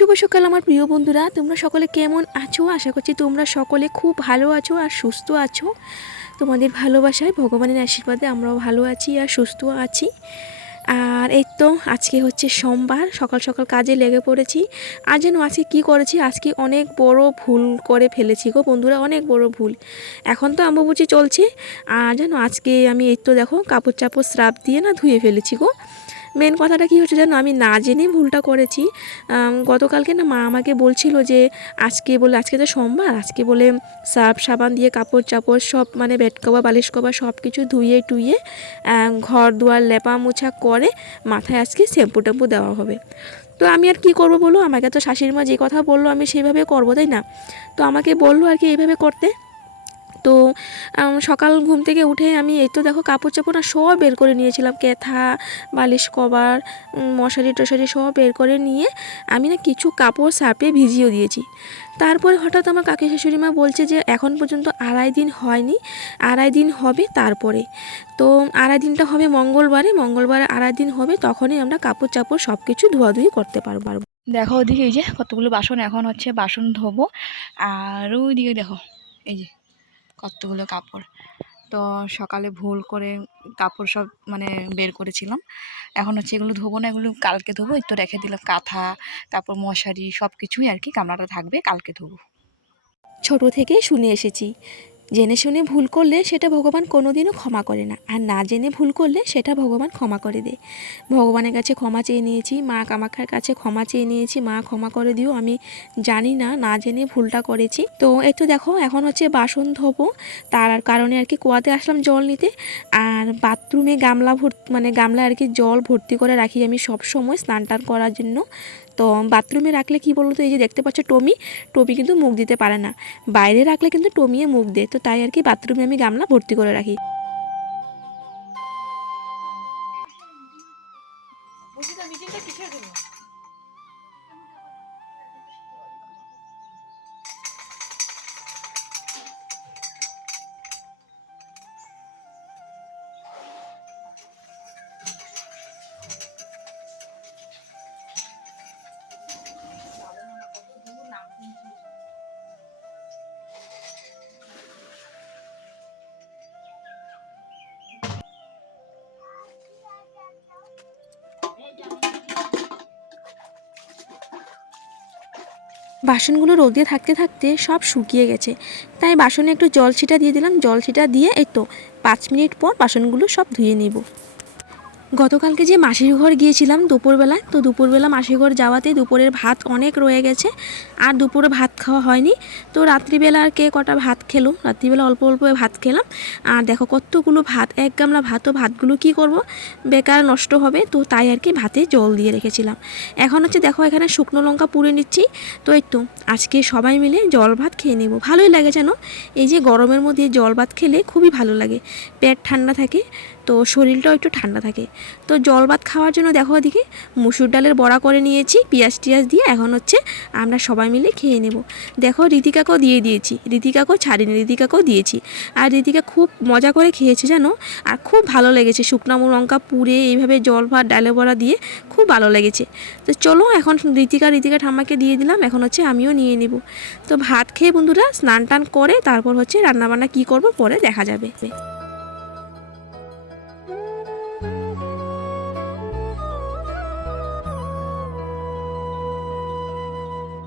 শুভ সকাল আমার প্রিয় বন্ধুরা। তোমরা সকলে কেমন আছো? আশা করছি তোমরা সকলে খুব ভালো আছো আর সুস্থ আছো। তোমাদের ভালোবাসায়, ভগবানের আশীর্বাদে আমরাও ভালো আছি আর সুস্থ আছি। আর এই তো আজকে হচ্ছে সোমবার, সকাল সকাল কাজে লেগে পড়েছি। আর যেন আজকে কী করেছি? আজকে অনেক বড় ভুল করে ফেলেছি গো বন্ধুরা, অনেক বড় ভুল। এখন তো আম্বুবুচি চলছে। আর যেন আজকে আমি এই তো দেখো কাপড় চাপড় স্রাব দিয়ে না ধুয়ে ফেলেছি গো। মেন কথাটা কী হচ্ছে জানো? আমি না জেনে ভুলটা করেছি। গতকালকে না মা আমাকে বলছিল যে আজকে বলে আজকে তো সোমবার আজকে বলে সার্ফ সাবান দিয়ে কাপড় চাপড় সব মানে বেড কভার বালিশ কভার সব কিছু ধুয়ে আম, ঘর দুয়ার লেপা মোছা করে মাথায় আজকে শ্যাম্পু ট্যাম্পু দেওয়া হবে। তো আমি আর কি করব বলো? আমাকে তো শাশুড়ি মা যে কথা বলল আমি সেইভাবে করব তাই না? তো আমাকে বলল আর কি এইভাবে করতে। তো সকাল ঘুম থেকে উঠে আমি এই তো দেখো কাপড় চাপড় না সব বের করে নিয়েছিলাম, কেথা, বালিশ কভার মশারি টশারি সব বের করে নিয়ে আমি না কিছু কাপড় সাপে ভিজিয়ে দিয়েছি। তারপরে হঠাৎ আমার কাকি শাশুড়ি মা বলছে যে, এখন পর্যন্ত আড়াই দিন হয়নি, আড়াই দিন হবে তারপরে। তো, আড়াই দিনটা হবে মঙ্গলবারে মঙ্গলবারে আড়াই দিন হবে তখনই আমরা কাপড় চাপড় সব কিছু ধোয়াধুয়ি করতে পারব। দেখো ওদিকে এই যে কতগুলো বাসন, এখন হচ্ছে বাসন ধোবো, আর ওইদিকে দেখো, এই যে কতগুলো কাপড়। তো সকালে ভুল করে কাপড় সব মানে বের করেছিলাম। এখন হচ্ছে এগুলো ধোবো না, এগুলো কালকে ধোবো। একটু রেখে দিলাম কাঁথা, তারপর মশারি সব কিছুই আর কি কামড়াটা থাকবে, কালকে ধোবো। ছোট থেকে শুনে এসেছি। জেনে শুনে ভুল করলে সেটা ভগবান কোনোদিনও ক্ষমা করে না। আর না জেনে ভুল করলে সেটা ভগবান ক্ষমা করে দেয়। ভগবানের কাছে ক্ষমা চেয়ে নিয়েছি, মা কামাখ্যার কাছে ক্ষমা চেয়ে নিয়েছি, মা ক্ষমা করে দিও, আমি জানি না না জেনে ভুলটা করেছি। তো তো দেখো, এখন হচ্ছে বাসন ধোবো, তার কারণে আর কি কুয়াতে আসলাম জল নিতে। আর বাথরুমে গামলা ভর্তি মানে গামলা আর কি জল ভর্তি করে রাখি আমি সব সময় স্নান টান করার জন্য। তো বাথরুমে রাখলে কি বলতো, এই যে দেখতে পাচ্ছ টমি টমি কিন্তু মুখ দিতে পারে না। বাইরে রাখলে কিন্তু টমিয়ে মুখ দেয়। তো তাই আর কি বাথরুমে আমি গামলা ভর্তি করে রাখি। বাসনগুলো রোদে থাকতে থাকতে সব শুকিয়ে গেছে। তাই বাসনে একটু জল ছিটা দিয়ে দিলাম। জল ছিটা দিয়ে এই তো, পাঁচ মিনিট পর বাসনগুলো সব ধুয়ে নিব। গতকালকে যে মাসির ঘর গিয়েছিলাম দুপুরবেলা, তো দুপুরবেলা মাসির ঘর যাওয়াতে দুপুরের ভাত অনেক রয়ে গেছে, আর দুপুরে ভাত খাওয়া হয়নি। তো রাত্রিবেলা আর কে কটা ভাত খেলো রাত্রিবেলা অল্প অল্প ভাত খেলাম। আর দেখো কতগুলো ভাত, এক গামলা ভাত, তো ভাতগুলো কি করব? বেকার নষ্ট হবে, তো তাই আর কি ভাতে জল দিয়ে রেখেছিলাম। এখন হচ্ছে দেখো এখানে শুকনো লঙ্কা পুড়ে নিচ্ছি। তো এই তো, আজকে সবাই মিলে জল ভাত খেয়ে নেব। ভালোই লাগে যেন এই যে গরমের মধ্যে জল ভাত খেলে খুবই ভালো লাগে। পেট ঠান্ডা থাকে তো শরীরটাও একটু ঠান্ডা থাকে। তো জল ভাত খাওয়ার জন্য দেখো ওদিকে মুসুর ডালের বড়া করে নিয়েছি, পেঁয়াজ টিয়াজ দিয়ে এখন হচ্ছে আমরা সবাই মিলে খেয়ে নেব। দেখো রীতিকাকেও দিয়ে দিয়েছি, রীতিকাকেও ছাড়িনি, রীতিকাকেও দিয়েছি। আর রীতিকা খুব মজা করে খেয়েছে জানো? আর খুব ভালো লেগেছে, শুকনো লঙ্কা পুড়ে এইভাবে জল ভাত, ডালে বড়া দিয়ে খুব ভালো লেগেছে। তো চলো এখন রীতিকা রীতিকা ঠাম্মাকে দিয়ে দিলাম, এখন হচ্ছে আমিও নিয়ে নিব। তো ভাত খেয়ে বন্ধুরা স্নান টান করে তারপর হচ্ছে রান্নাবান্না কী করব পরে দেখা যাবে।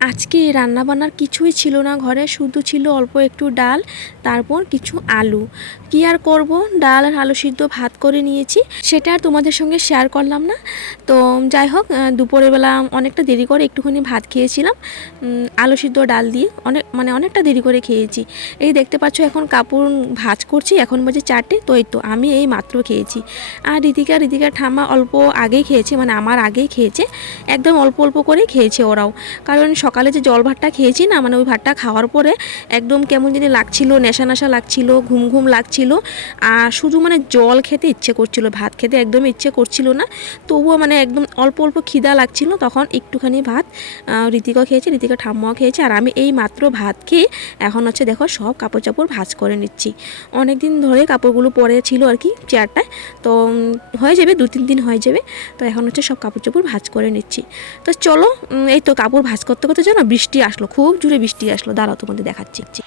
আজকে রান্নাবান্নার কিছুই ছিল না ঘরে শুধু ছিল অল্প একটু ডাল তারপর কিছু আলু। কি আর করব? ডাল আর আলু সিদ্ধ ভাত করে নিয়েছি। সেটা আর তোমাদের সঙ্গে শেয়ার করলাম না। তো, যাই হোক দুপুরের বেলা অনেকটা দেরি করে একটুখানি ভাত খেয়েছিলাম। আলু সিদ্ধ ডাল দিয়ে অনেক মানে অনেকটা দেরি করে খেয়েছি। এই দেখতে পাচ্ছ, এখন কাপড় ভাজ করছি। এখন বাজে চারটে। তো এই তো, আমি এই মাত্র খেয়েছি। আর রীতিকা রীতিকা ঠাম্মা অল্প আগেই খেয়েছে মানে আমার আগেই খেয়েছে। একদম অল্প অল্প করে খেয়েছে ওরাও। কারণ সকালে যে জল ভাতটা খেয়েছি না মানে ওই ভাতটা খাওয়ার পরে একদম কেমন জানি লাগছিল নেশা নেশা লাগছিল ঘুম ঘুম লাগছিল। ছিল আর শুধু মানে জল খেতে ইচ্ছে করছিল ভাত খেতে একদম ইচ্ছে করছিল না। তবুও মানে একদম অল্প অল্প খিদা লাগছিল। তখন একটুখানি ভাত আহ, ঋতিকাও খেয়েছে ঋতিকা ঠাম্মাও খেয়েছে। আর আমি এই মাত্র ভাত খেয়ে এখন হচ্ছে দেখো সব কাপড় চাপড় ভাজ করে নিচ্ছি। অনেক দিন ধরে কাপড়গুলো পরে ছিল আর কি চেয়ারটায়। তো হয়ে যাবে দু তিন দিন হয়ে যাবে। তো এখন হচ্ছে সব কাপড় চাপড় ভাঁজ করে নিচ্ছি। তো চলো এই তো কাপড় ভাঁজ করতে করতে জানো বৃষ্টি আসলো খুব জোরে বৃষ্টি আসলো। দাঁড়াও তোমাদের দেখাচ্ছি।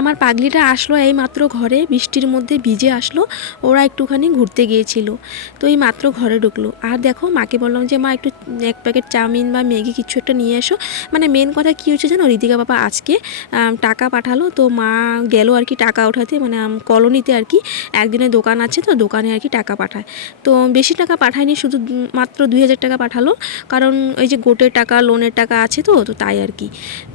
আমার পাগলিটা আসলো এই মাত্র ঘরে, বৃষ্টির মধ্যে ভিজে আসলো, ওরা একটুখানি ঘুরতে গিয়েছিল। তো এই মাত্র ঘরে ঢুকলো। আর দেখো, মাকে বললাম যে, মা, একটু এক প্যাকেট চাউমিন বা ম্যাগি কিছু একটা নিয়ে এসো। মানে মেন কথা কী হচ্ছে জানো ঋতিকা বাবা আজকে টাকা পাঠালো। তো মা গেল আর কি টাকা ওঠাতে মানে কলোনিতে আর কি। একদিনের দোকান আছে তো, দোকানে আর কি টাকা পাঠায়। তো বেশি টাকা পাঠায়নি, শুধু মাত্র দুই হাজার টাকা পাঠালো। কারণ ওই যে গোটের টাকা, লোনের টাকা আছে তো তো তাই আর কি।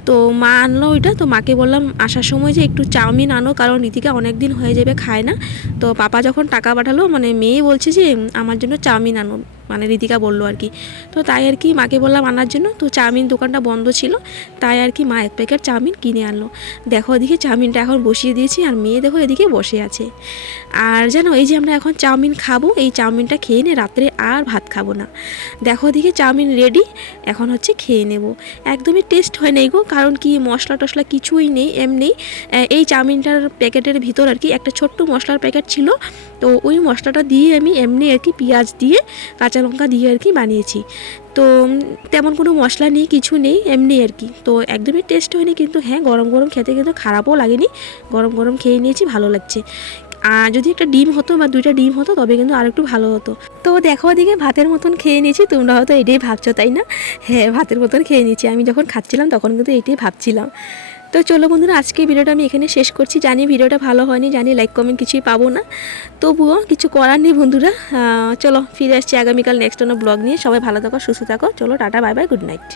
তো মা আনলো ওইটা। তো মাকে বললাম, আসার সময় যে একটু চাউমিন আনো, কারণ নীতিকা অনেক দিন হয়ে যাবে, খায় না। তো পাপা যখন টাকা পাঠালো মানে মেয়ে বলছে যে, আমার জন্য চাউমিন আনো। মানে ঋতিকা বলল আর কি। তো তাই আর কি মাকে বললাম আনার জন্য। তো চাউমিন দোকানটা বন্ধ ছিল। তাই আর কি মা এক প্যাকেট চাউমিন কিনে আনলো। দেখো এদিকে চাউমিনটা এখন বসিয়ে দিয়েছি আর মেয়ে দেখো এদিকে বসে আছে। আর জানো, এই যে আমরা এখন চাউমিন খাব, এই চাউমিনটা খেয়ে নিয়ে রাত্রে আর ভাত খাব না। দেখো এদিকে চাউমিন রেডি এখন হচ্ছে খেয়ে নেব। একদমই টেস্ট হয় নাই গো, কারণ কি মশলা টশলা কিছুই নেই, এমনি এই চাউমিনটার প্যাকেটের ভিতর আর কি একটা ছোট্ট মশলার প্যাকেট ছিল। তো ওই মশলাটা দিয়ে আমি এমনি আর কি পেঁয়াজ দিয়ে কাঁচা লঙ্কা দিয়ে আর কি বানিয়েছি। তো তেমন কোনো মশলা নেই, কিছু নেই, এমনি আর কি। তো একদমই টেস্ট হয়নি কিন্তু হ্যাঁ গরম গরম খেতে কিন্তু খারাপও লাগেনি। গরম গরম খেয়ে নিয়েছি, ভালো লাগছে। আর যদি একটা ডিম হতো বা দুইটা ডিম হতো, তবে কিন্তু আরেকটু ভালো হতো। তো দেখো ওদিকে ভাতের মতন খেয়ে নিয়েছি, তোমরা হয়তো এটাই ভাবছ, তাই না? হ্যাঁ ভাতের মতন খেয়ে নিয়েছি। আমি যখন খাচ্ছিলাম, তখন কিন্তু এটাই ভাবছিলাম। তো চলো বন্ধুরা, আজকে ভিডিওটা আমি এখানে শেষ করছি। জানি ভিডিওটা ভালো হয়নি, জানি লাইক কমেন্ট কিছুই পাবো না। তবুও কিছু করার নেই বন্ধুরা। চলো ফিরে আসছি আগামীকাল নেক্সট অন্য ব্লগ নিয়ে। সবাই ভালো থাকো, সুস্থ থাকো। চলো, tata bye bye good night